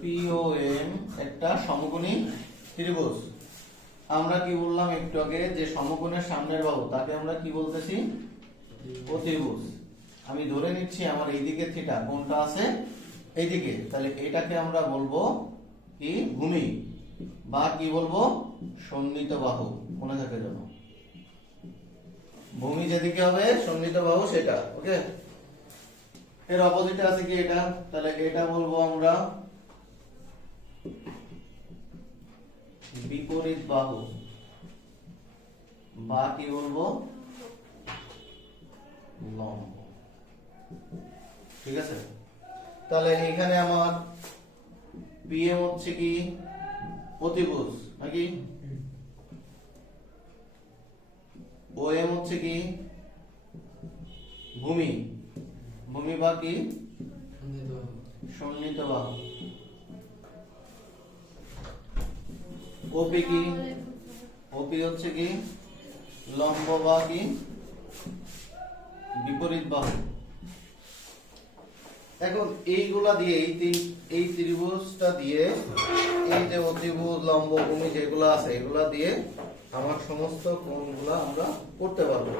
POM একটা সমকোণী ত্রিভুজ। আমরা কি বললাম একটু আগে, যে সমকোণের সামনের বাহু তাকে আমরা কি বলতেছি? অতিভুজ। আমি ধরে নিচ্ছি আমার এইদিকে থিটা কোনটা আছে? এইদিকে। তাহলে এটাকে আমরা বলবো কি? ভূমি, বা কি বলবো? সন্নিহিত বাহু। মনে থাকে যেন, ভূমি যেদিকে হবে সন্নিহিত বাহু সেটা। ওকে, এর অপোজিটে আছে কি? এটা। তাহলে এটা বলবো আমরা বিপরীত বাহু, বা কি বলবো? লম্ব। ঠিক আছে, তাহলে এখানে আমার পিএম হচ্ছে কি? অতিভুজ নাকি? ওএম হচ্ছে কি? ভূমি। ভূমি বা কি? সন্নিহিত বাহু। ওপি কি? ওপি হচ্ছে কি? লম্ব বা কি? বিপরীত বাহু। এখন এইগুলা দিয়ে এই ত্রিভুজটা দিয়ে, এই যে অতিভুজ, লম্ব, ভূমি যেগুলো আছে এগুলা দিয়ে আমার সমস্ত কোণগুলা আমরা করতে পারবো।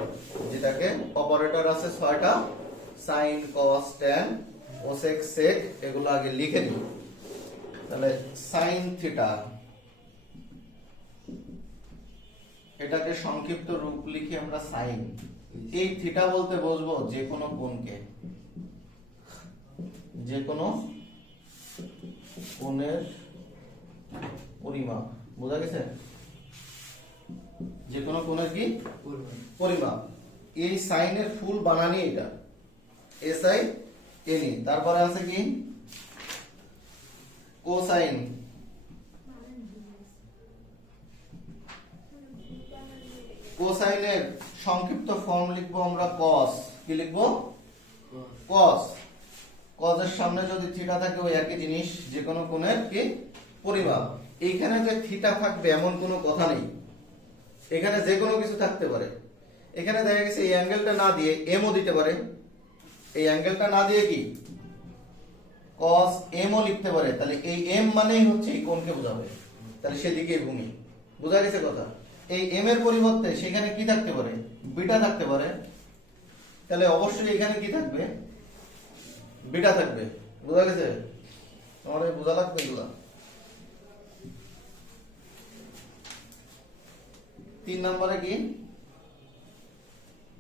যেটাকে অপারেটর আছে 6টা, সাইন, কস, ট্যান, কোসেক, সেক, এগুলো আগে লিখে নিই। তাহলে সাইন থিটা, এটাকে সংক্ষিপ্ত রূপ লিখি আমরা সাইন। এই থিটা বলতে বুঝবো যে কোনো কোণকে, যে কোনো কোণের পরিমাপ। বোঝা গেছে? যে কোনো কোণের কি পরিমাপ। এই সাইনের ফুল বানানি এটা, এসআই এনি। তারপরে আছে কি? কোসাইন। কোসাইনের সংক্ষিপ্ত ফর্ম লিখবো আমরা কস। কি লিখবো? কস। কজের সামনে যদি থিটা থাকে ওই একই জিনিস, যে কোনো কোণের কি পরিমাপ। এইখানে যে থিটা থাকবে এমন কোনো কথা নেই, এখানে যে কোনো কিছু থাকতে পারে। এখানে দেখা গেছে এই অ্যাঙ্গেলটা না দিয়ে এম ও দিতে পারে, এই অ্যাঙ্গেলটা না দিয়ে কি cos m ও লিখতে পারে। তাহলে এই m মানেই হচ্ছে এই কোণকে বোঝাবে, তাহলে সেদিকে ভূমি। বোঝা গেছে কথা? এই m এর পরিবর্তে সেখানে কি থাকতে পারে? বিটা থাকতে পারে। তাহলে অবশ্যই এখানে কি থাকবে? বিটা থাকবে। বোঝা গেছে? তোমার বোঝা লাগবে এগুলা। 3 নম্বরে কি?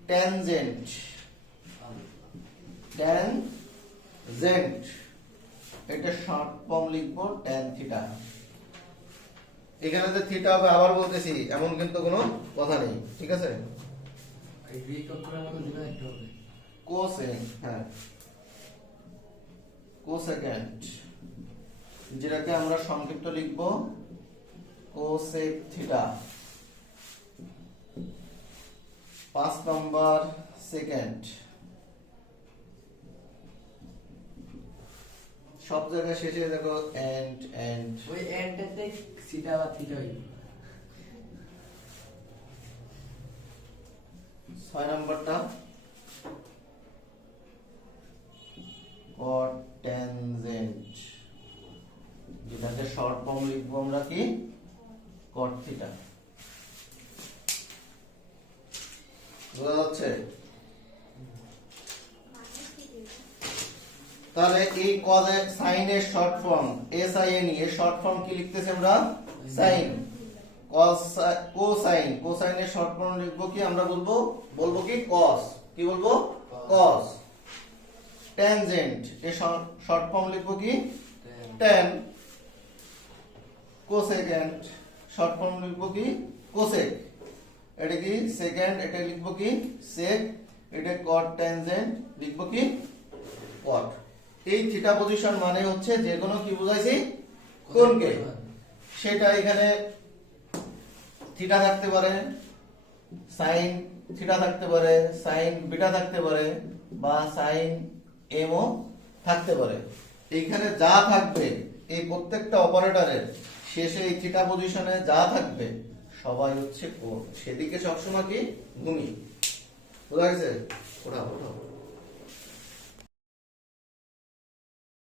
ট্যানজেন্ট। ট্যানজেন্ট, এটা শর্ট ফর্ম লিখবো ট্যান থিটা। এখানে যে থিটা হবে আবার বলতেছি এমন কিন্তু কোনো কথা নেই। ঠিক আছে? কোসেক, হ্যাঁ, কোসেকেন্ট, যেটাকে আমরা সংক্ষিপ্ত লিখবো কোসেক থিটা। 5 নম্বর সেকেন্ড। সব জায়গায় শেষে দেখো এন্ড, ওই এন্ডটাতে থিটা বা থিটা হইবে। 6 নম্বরটা কট ট্যানজেন্ট, যেটাকে শর্ট ফর্ম লিখবো আমরা কি? কট থিটা। বোঝা যাচ্ছে? তাহলে এই কজের সাইনের শর্ট ফর্ম এসআইএন, এর শর্ট ফর্ম কি লিখতেছি আমরা? সাইন। কোসাইন, কোসাইনের শর্ট ফর্ম লিখবো কি? আমরা বলবো কি? কস। কি বলবো? কস। ট্যানজেন্ট, এর শর্ট ফর্ম লিখবো কি? ট্যান। কোসেকেন্ট, শর্ট ফর্ম লিখবো কি? কোসেক। এটা কি? সেকেন্ড, এটা লিখবো কি? সেক। এটা কট ট্যানজেন্ট, লিখবো কি? কট। এই থিটা পজিশন মানে হচ্ছে যে কোনো কি বুঝাইছি? কোণকে। সেটা এখানে থিটা থাকতে পারে, সাইন থিটা থাকতে পারে, সাইন বিটা থাকতে পারে, বা সাইন এম ও থাকতে পারে। এইখানে যা থাকবে এই প্রত্যেকটা অপারেটরের শেষে এই থিটা পজিশনে যা থাকবে সবাই হচ্ছে কোণ। সেদিকে সবসময় কি? ভূমি। বোঝা গেছে? ওঠা ওঠা।